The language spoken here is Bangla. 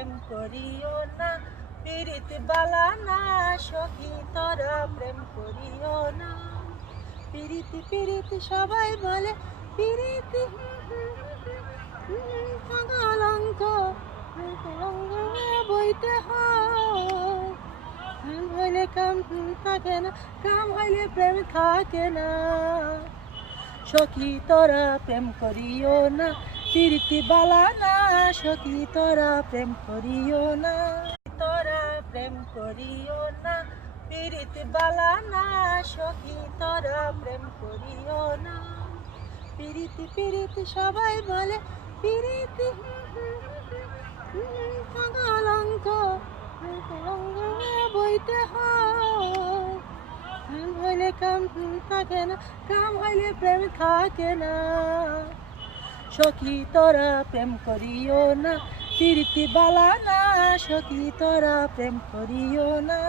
প্রেম করিও না, পিরিতি বালা না সখী তোরা প্রেম করিও না। পিরিতি পিরিতি সবাই বলে পিরিতি কলঙ্ক, কলঙ্ক বইতে হয়। হইলে কাম থাকে না, কাম হইলে প্রেম থাকে না। সখী তোরা প্রেম করিও না, পিরিতি বালা না সখী তোরা প্রেম করিও না। তোরা প্রেম করিও না, পিরিতি বালা না সখী তোরা প্রেম করিও না। পিরিতি পিরিতি সবাই বলে পিরিতি কলঙ্ক, কলঙ্ক বইতে হয়। হইলে কাম থাকে না, কাম হইলে প্রেম থাকে না। সখী তোরা প্রেম করিও না, পিরিতি বালা না সখী তোরা প্রেম করিও না।